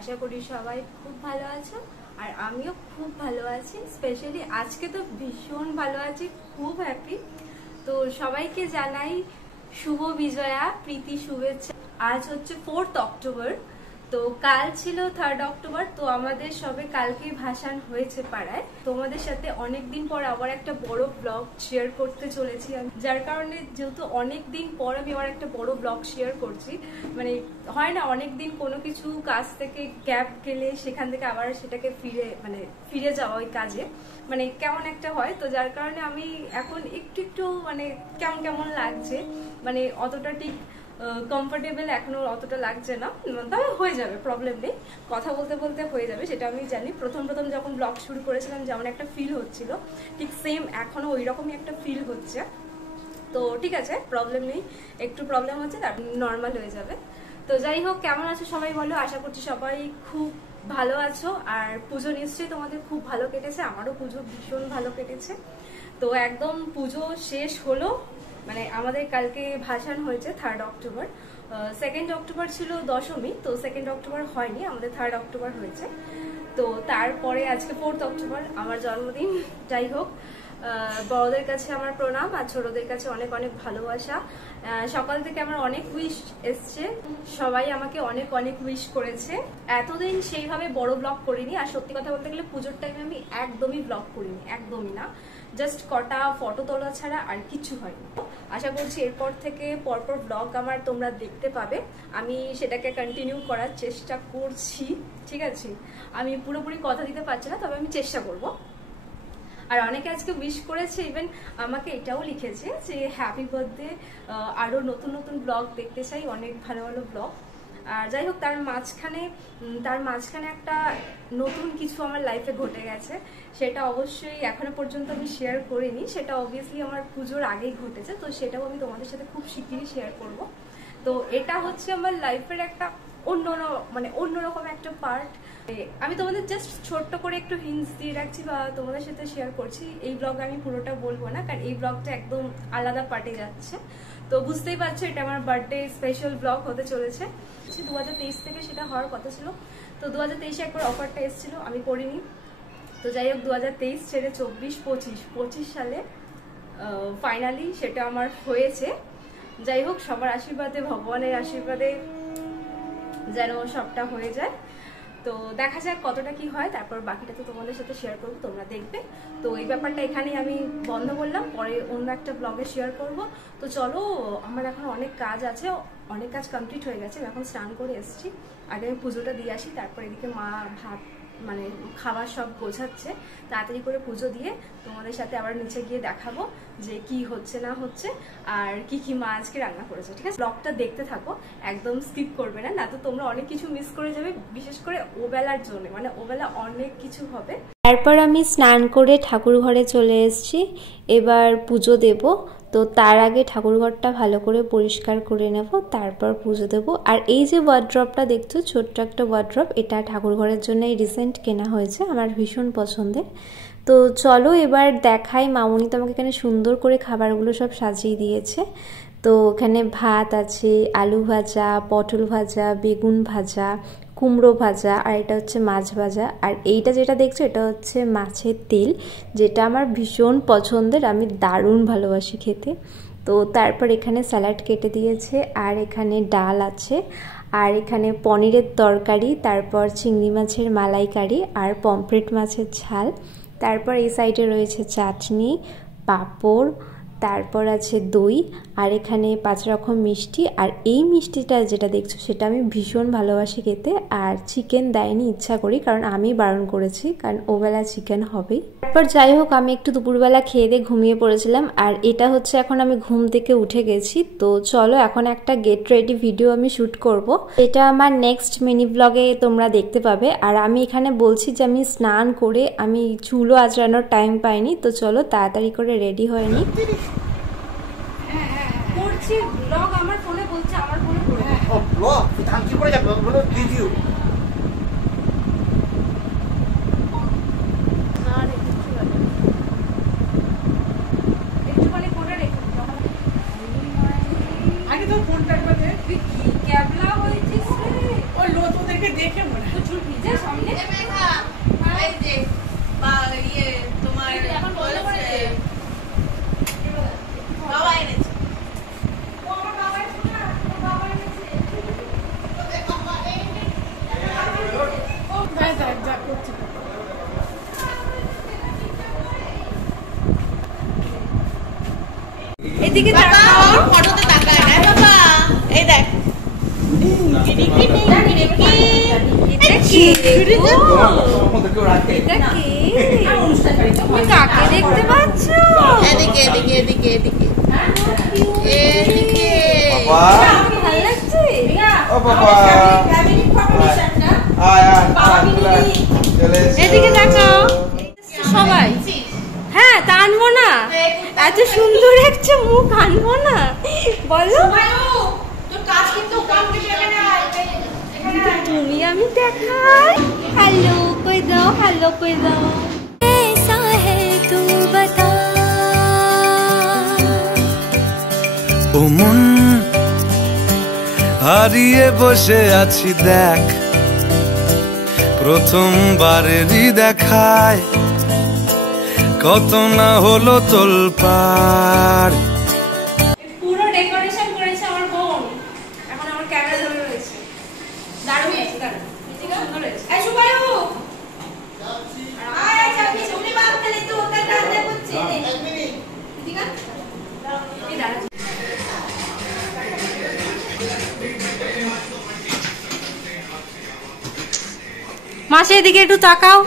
আশা করি সবাই খুব ভালো আছো আর আমিও খুব ভালো আছি। স্পেশালি আজকে তো ভীষণ ভালো আছি, খুব হ্যাপি। তো সবাইকে জানাই শুভ বিজয়া, প্রীতি শুভেচ্ছা। আজ হচ্ছে 4th অক্টোবর, তো কাল ছিল 3rd অক্টোবর। তো আমাদের সবে কালকেই ভাসান হয়েছে পাড়ায়। তোমাদের সাথে অনেকদিন পর আবার একটা বড় ব্লগ শেয়ার করতে চলেছি, যার কারণে যেহেতু অনেকদিন পর আমি আবার একটা বড় ব্লগ শেয়ার করছি। মানে হয় না অনেকদিন কোনো কিছু কাজ থেকে গ্যাপ গেলে সেখান থেকে আবার সেটাকে ফিরে যাওয়া ওই কাজে, মানে কেমন একটা হয়। তো যার কারণে আমি এখন একটু মানে কেমন লাগছে, মানে অতটা ঠিক কমফোর্টেবল এখনো অতটা লাগছে না, তবে হয়ে যাবে, প্রবলেম নেই। কথা বলতে বলতে হয়ে যাবে, সেটা আমি জানি। প্রথম যখন ব্লগ শুরু করেছিলাম যেমন একটা ফিল হচ্ছিল, ঠিক সেম এখনো ওই রকমই একটা ফিল হচ্ছে। তো ঠিক আছে, প্রবলেম নেই, একটু প্রবলেম হচ্ছে, তারপর নর্মাল হয়ে যাবে। তো যাই হোক, কেমন আছো সবাই বলো? আশা করছি সবাই খুব ভালো আছো। আর পুজো নিশ্চয়ই তোমাদের খুব ভালো কেটেছে, আমারও পুজো ভীষণ ভালো কেটেছে। তো একদম পুজো শেষ হলো, মানে আমাদের কালকে ভাসান হয়েছে 3rd অক্টোবর। 2nd অক্টোবর ছিল দশমী, তো 2nd অক্টোবর হয়নি, আমাদের 3rd অক্টোবর হয়েছে। তো তারপরে আজকে 4th অক্টোবর আমার জন্মদিন। যাই হোক, বড়দের কাছে আমার প্রণাম আর ছোটদের কাছে অনেক অনেক ভালোবাসা। সকাল থেকে আমার অনেক উইশ এসছে, সবাই আমাকে অনেক উইশ করেছে। এতদিন সেইভাবে বড় ব্লগ করিনি, আর সত্যি কথা বলতে গেলে পুজোর টাইমে আমি একদমই ব্লগ করিনি, একদমই না। জাস্ট কটা ফটো তোলা ছাড়া আর কিছু হয়নি। আশা করছি এরপর থেকে পরপর ব্লগ আমার তোমরা দেখতে পাবে, আমি সেটাকে কন্টিনিউ করার চেষ্টা করছি। ঠিক আছে, আমি পুরোপুরি কথা দিতে পারছি না, তবে আমি চেষ্টা করব। আর অনেকে আজকে উইশ করেছে, ইভেন আমাকে এটাও লিখেছে যে হ্যাপি বার্থডে, আরো নতুন ব্লগ দেখতে চাই, অনেক ভালো ব্লগ। আর যাই হোক, তার মাঝখানে একটা নতুন কিছু আমার লাইফে ঘটে গেছে, সেটা অবশ্যই এখনো পর্যন্ত আমি শেয়ার করিনি। সেটা অবভিয়াসলি আমার পুজোর আগেই ঘটেছে, তো সেটাও আমি তোমাদের সাথে খুব শিগগিরই শেয়ার করব। তো এটা হচ্ছে আমার লাইফের একটা অন্যরকম একটা পার্ট। আমি তোমাদের জাস্ট ছোট্ট করে একটু হিন্টস দিয়ে রাখছি বা তোমাদের সাথে শেয়ার করছি। এই ব্লগ আমি পুরোটা বলবো না, কারণ এই ব্লগটা একদম আলাদা পার্টে যাচ্ছে। তো বুঝতেই পারছো, এটা আমার বার্থডে স্পেশাল ব্লগ হতে চলেছে। 2023 থেকে সেটা হওয়ার কথা ছিল, তো 2023-এ একবার অফারটা এসেছিল, আমি করিনি। তো যাই হোক, 2023 ছেড়ে 24-25 সালে ফাইনালি সেটা আমার হয়েছে। যাই হোক, সবার আশীর্বাদে, ভগবানের আশীর্বাদে যেন সবটা হয়ে যায়। তো দেখা যাক কতটা কি হয়, তারপর বাকিটা তো তোমাদের সাথে শেয়ার করবো, তোমরা দেখবে। তো এই ব্যাপারটা এখানেই আমি বন্ধ করলাম, পরে অন্য একটা ব্লগে শেয়ার করব। তো চলো, আমার এখন অনেক কাজ আছে, অনেক কাজ কমপ্লিট হয়ে গেছে। আমি এখন স্নান করে এসেছি, আগে আমি পুজোটা দিয়ে আসি, তারপর এদিকে মা ভাত মানে খাবার সব গোছাচ্ছে। তাড়াতাড়ি করে পুজো দিয়ে তোমাদের সাথে আবার নিচে গিয়ে দেখাবো যে কি হচ্ছে না হচ্ছে, আর কি মা আজকে রান্না করেছে। ঠিক আছে, ব্লগটা দেখতে থাকো, একদম স্কিপ করবে না, না তো তোমরা অনেক কিছু মিস করে যাবে, বিশেষ করে ওবেলার জন্য। মানে ওবেলা অনেক কিছু হবে। তারপর আমি স্নান করে ঠাকুর ঘরে চলে এসেছি, এবার পুজো দেব। তো তার আগে ঠাকুরঘরটা ভালো করে পরিষ্কার করে নেব, তারপর পুজো দেব। আর এই যে ওয়ার্ড্রপটা দেখছো, ছোট্ট একটা ওয়ার্ড্রপ, এটা ঠাকুরঘরের জন্য এই রিসেন্ট কেনা হয়েছে, আমার ভীষণ পছন্দের। তো চলো এবার দেখাই, মামুনি তো আমাকে এখানে সুন্দর করে খাবারগুলো সব সাজিয়ে দিয়েছে। তো এখানে ভাত আছে, আলু ভাজা, পটল ভাজা, বেগুন ভাজা, কুমড়ো ভাজা, আর এটা হচ্ছে মাছ ভাজা। আর এইটা যেটা দেখছো, এটা হচ্ছে মাছের তেল, যেটা আমার ভীষণ পছন্দের, আমি দারুণ ভালোবাসি খেতে। তো তারপর এখানে স্যালাড কেটে দিয়েছে, আর এখানে ডাল আছে, আর এখানে পনিরের তরকারি, তারপর চিংড়ি মাছের মালাইকারি, আর পমফ্রেট মাছের ঝাল। তারপর এই সাইডে রয়েছে চাটনি, পাঁপড়, তারপর আছে দই, আর এখানে 5 রকম মিষ্টি। আর এই মিষ্টিটা যেটা দেখছো, সেটা আমি ভীষণ ভালোবাসি খেতে। আর চিকেন দেয়নি ইচ্ছা করি, কারণ আমি বারণ করেছি, কারণ ওবেলা চিকেন হবেই। তারপর যাই হোক, আমি একটু দুপুরবেলা খেয়ে দিয়ে ঘুমিয়ে পড়েছিলাম। আর এটা হচ্ছে এখন আমি ঘুম থেকে উঠে গেছি। তো চলো এখন একটা গেট রেডি ভিডিও আমি শ্যুট করব, এটা আমার নেক্সট মিনি ব্লগে তোমরা দেখতে পাবে। আর আমি এখানে বলছি যে আমি স্নান করে আমি চুলও আঁচড়ানোর টাইম পাইনি। তো চলো তাড়াতাড়ি করে রেডি হয়ে নি। করছি ব্লগ, আমার ফোনে বলছে, আমার ফোনে করে ও ব্লগ ধান কি করে যাবে, বলো ভিডিও। একটুখানি ফোনে রেখে আগে তো ফোনটা একবার দে, তুই কি ক্যাবলা হয়েছিস রে? ওই লোতোদেরকে দেখে মনে হয়। চুল এদিকে তাকাও, ফটোতে তাকায় না বাবা। এই দেখ তুমি কাকে দেখতে পাচ্ছ? এদিকে এদিকে এদিকে এদিকে এদিকে। ভালো লাগছে? এদিকে তাকাও সবাই। হ্যাঁ তা আনবো না, এত সুন্দর একটা মুখ আনবো না বলো? তুমি আমি দেখাই। হ্যালো কই দাও, হ্যালো কই দাও। ও মন হারিয়ে বসে আছি দেখ, প্রথমবারেরই দেখায় কত না হলো তোলপাড়। পুরো ডেকোরেশন করেছে আমার বোন, এখন আমার ক্যামেরা ধরে রয়েছে। দারুণ হয়েছে, দারুণ সুন্দর হয়েছে। এই সুবায়ু আয় আচ্ছা আপনি উনি বাপ খেলে তো ওটা কাজে করছে ঠিক আছে। এই দাঁড়া মাসে এদিকে একটু তাকাও।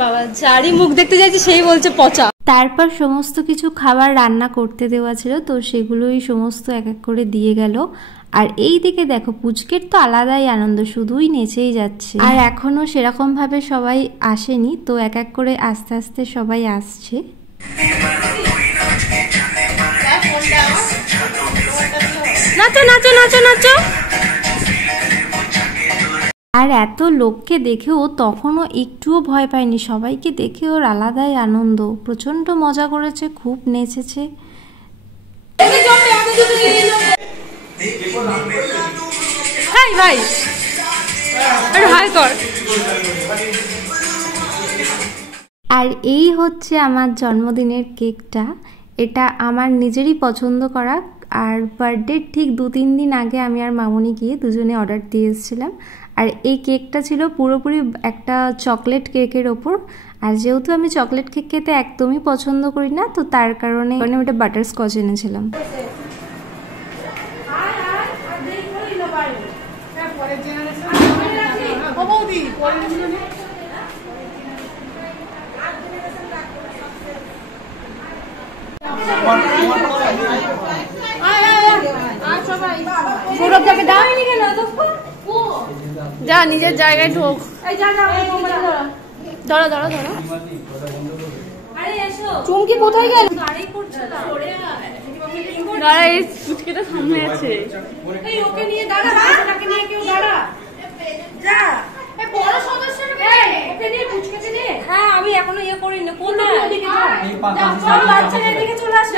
বাবা যারই মুখ দেখতে যাচ্ছি সেই বলছে পচা। তারপর সমস্ত কিছু খাবার রান্না করতে দেওয়া ছিল, তো সেগুলোই সমস্ত এক এক করে দিয়ে গেল। আর এই দিকে দেখো পুচকের তো আলাদাই আনন্দ, শুধুই নেচেই যাচ্ছে। আর এখনো সেরকম ভাবে সবাই আসেনি, তো এক এক করে আস্তে আস্তে সবাই আসছে। নাচো নাচো নাচো নাচো। আর এত লোককে দেখেও তখনও একটুও ভয় পায়নি, সবাইকে দেখে ওর আলাদাই আনন্দ, প্রচন্ড মজা করেছে, খুব নেচেছে। ভাই হাই কর। আর এই হচ্ছে আমার জন্মদিনের কেকটা, এটা আমার নিজেরই পছন্দ করা। আর বার্থডে ঠিক 2-3 দিন আগে আমি আর মামনি গিয়ে দুজনে অর্ডার দিয়ে এসেছিলাম। আর এই কেকটা ছিল পুরোপুরি একটা চকলেট কেকের ওপর। আর যেহেতু আমি চকলেট কেক খেতে একদমই পছন্দ করি না, তো তার কারণে আমি ওটা বাটারস্কচ এনেছিলাম। যা নিজের জায়গায় ঢোক। ধরো ধরো ধরো। চুমকি কোথায় গেল? পুচকেটা সামনে আছে। ওকে নিয়ে দাঁড়া, বাচ্চাটাকে নিয়ে কেউ দাঁড়া। যা বড় সদস্য ওকে নিয়ে পুচকেটা নিয়ে। হ্যাঁ আমি এখনো ইয়ে করিনি। কোথায় বাচ্চাটা এদিকে চলে আসে,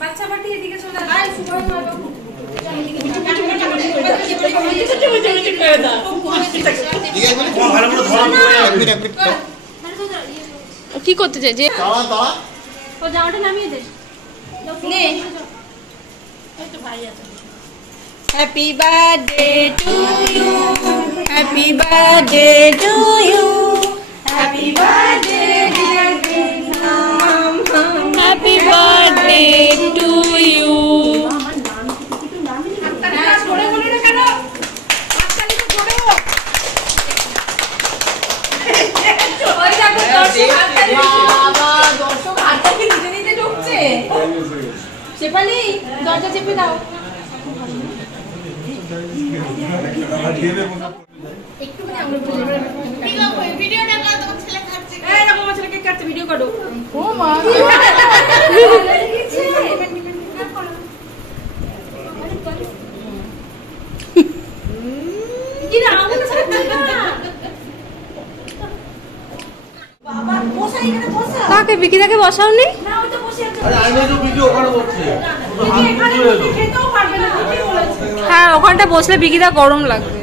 বাচ্চা পাটি এদিকে চলে আসে। কি করতে চাই যে জামাটা নামিয়ে দে। Happy birthday to you, happy birthday to you, happy birthday dear mum, happy birthday to you. Shefali দরজা চেপে দাও। ভিডিও করো। ও মা কাকে বিকিদাকে বসাও নি? হ্যাঁ ওখানটা বসলে বিকিদা গরম লাগবে।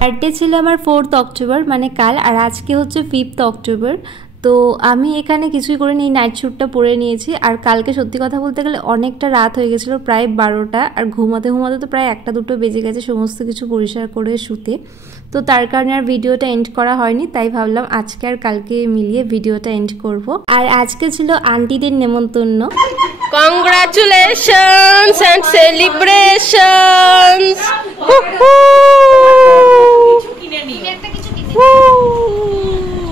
বার্থডে ছিল আমার 4th অক্টোবর মানে কাল, আর আজকে হচ্ছে 5th অক্টোবর। তো আমি এখানে কিছুই করিনি, নাইট শ্যুটটা পরে নিয়েছি। আর কালকে সত্যি কথা বলতে গেলে অনেকটা রাত হয়ে গেছিলো, প্রায় 12টা, আর ঘুমাতে ঘুমাতে তো প্রায় 1-2 বেজে গেছে সমস্ত কিছু পরিষ্কার করে শুতে। তো তার কারণে আর ভিডিওটা এন্ড করা হয়নি, তাই ভাবলাম আজকে আর কালকে মিলিয়ে ভিডিওটা এন্ড করব। আর আজকে ছিল আন্টিদের নেমন্তন্ন। Congratulations and celebrations.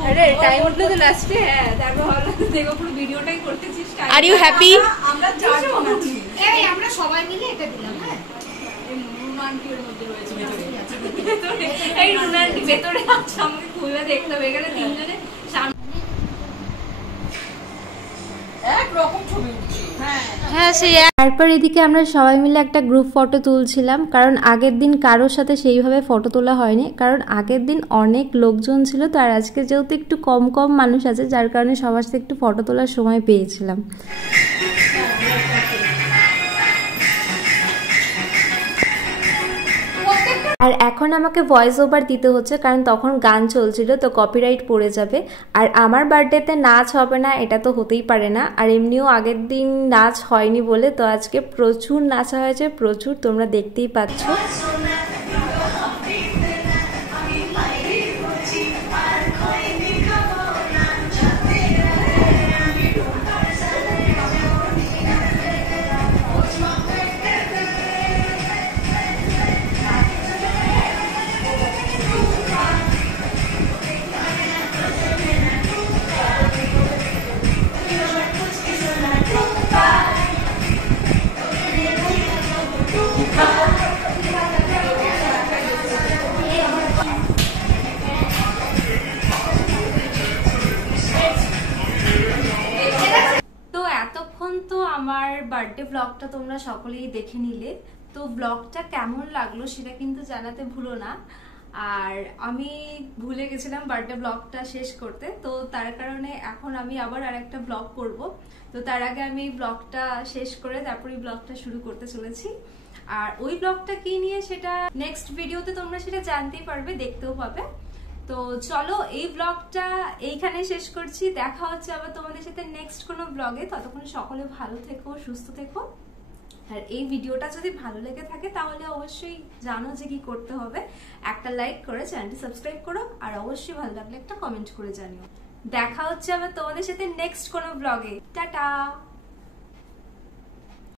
আরে টাইম উঠলো তো লাস্টে, হ্যাঁ তারপর ভাবলাম দেখো পুরো ভিডিওটাই করতেছিস। Are you happy? আমরা চারজন আছি, এই আমরা সবাই মিলে এটা দিলাম। হ্যাঁ এই রুনান্টির মধ্যে রয়েছে ভেতরে, এই রুনান্টি ভেতরে আছে, আমাকে খুলে দেখতে হবে। এখানে তিনজনে একরকম ছবি উঠছে। হ্যাঁ সেই। তারপর এদিকে আমরা সবাই মিলে একটা গ্রুপ ফটো তুলছিলাম, কারণ আগের দিন কারোর সাথে সেইভাবে ফটো তোলা হয়নি, কারণ আগের দিন অনেক লোকজন ছিল। তো আর আজকে যেহেতু একটু কম কম মানুষ আছে, যার কারণে সবার সাথে একটু ফটো তোলার সময় পেয়েছিলাম। আর এখন আমাকে ভয়েস ওভার দিতে হচ্ছে, কারণ তখন গান চলছিল, তো কপিরাইট পড়ে যাবে। আর আমার বার্থডেতে নাচ হবে না এটা তো হতেই পারে না, আর এমনিও আগের দিন নাচ হয়নি বলে তো আজকে প্রচুর নাচা হয়েছে, প্রচুর, তোমরা দেখতেই পাচ্ছ। আমার বার্থডে ব্লগটা তোমরা সকলেই দেখে নিলে, তো ব্লগটা কেমন লাগলো সেটা কিন্তু জানাতে ভুলো না। আর আমি ভুলে গেছিলাম বার্থডে ব্লগটা শেষ করতে, তো তার কারণে এখন আমি আবার আরেকটা ব্লগ করব। তো তার আগে আমি ব্লগটা শেষ করে তারপরে ব্লগটা শুরু করতে চলেছি। আর ওই ব্লগটা কি নিয়ে সেটা নেক্সট ভিডিওতে তোমরা সেটা জানতেই পারবে, দেখতেও পাবে। তো চলো এই ব্লগটা এইখানে শেষ করছি, দেখা হচ্ছে আবার তোমাদের সাথে নেক্সট কোনো ব্লগে। ততক্ষণ সকলে ভালো থেকো, সুস্থ থেকো। আর এই ভিডিওটা যদি ভালো লেগে থাকে তাহলে অবশ্যই জানো যে কি করতে হবে, একটা লাইক করে চ্যানেলটি সাবস্ক্রাইব করো, আর অবশ্যই ভালো লাগলে একটা কমেন্ট করে জানিও। দেখা হচ্ছে আবার তোমাদের সাথে নেক্সট কোনো ব্লগে। টাটা।